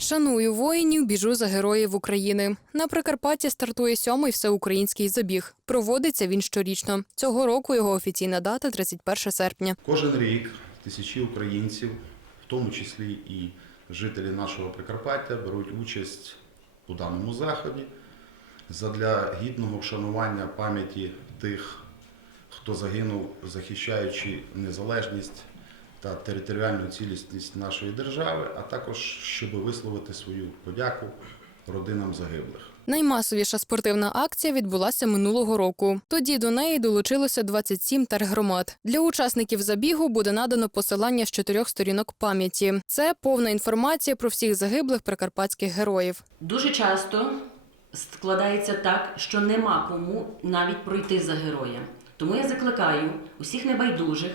Шаную воїнів, біжу за героїв України. На Прикарпатті стартує сьомий всеукраїнський забіг. Проводиться він щорічно. Цього року його офіційна дата 31 серпня. Кожен рік тисячі українців, в тому числі і жителі нашого Прикарпаття, беруть участь у даному заході задля гідного вшанування пам'яті тих, хто загинув, захищаючи незалежність та територіальну цілісність нашої держави, а також щоб висловити свою подяку родинам загиблих. Наймасовіша спортивна акція відбулася минулого року. Тоді до неї долучилося 27 тергромад. Для учасників забігу буде надано посилання з чотирьох сторінок пам'яті. Це повна інформація про всіх загиблих прикарпатських героїв. Дуже часто складається так, що нема кому навіть пройти за героя. Тому я закликаю усіх небайдужих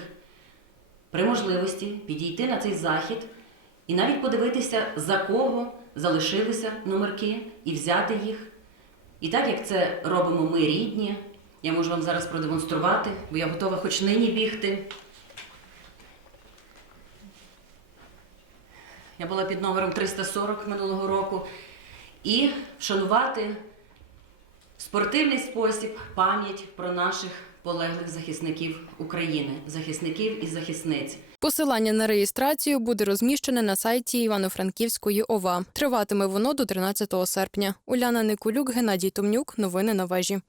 при можливості підійти на цей захід і навіть подивитися, за кого залишилися номерки, і взяти їх. І так як це робимо ми рідні, я можу вам зараз продемонструвати, бо я готова хоч нині бігти. Я була під номером 340 минулого року. І вшанувати спортивний спосіб пам'ять про наших полеглих захисників України, захисників і захисниць. Посилання на реєстрацію буде розміщене на сайті Івано-Франківської ОВА. Триватиме воно до 13 серпня. Уляна Никулюк, Геннадій Томнюк. Новини на вежі.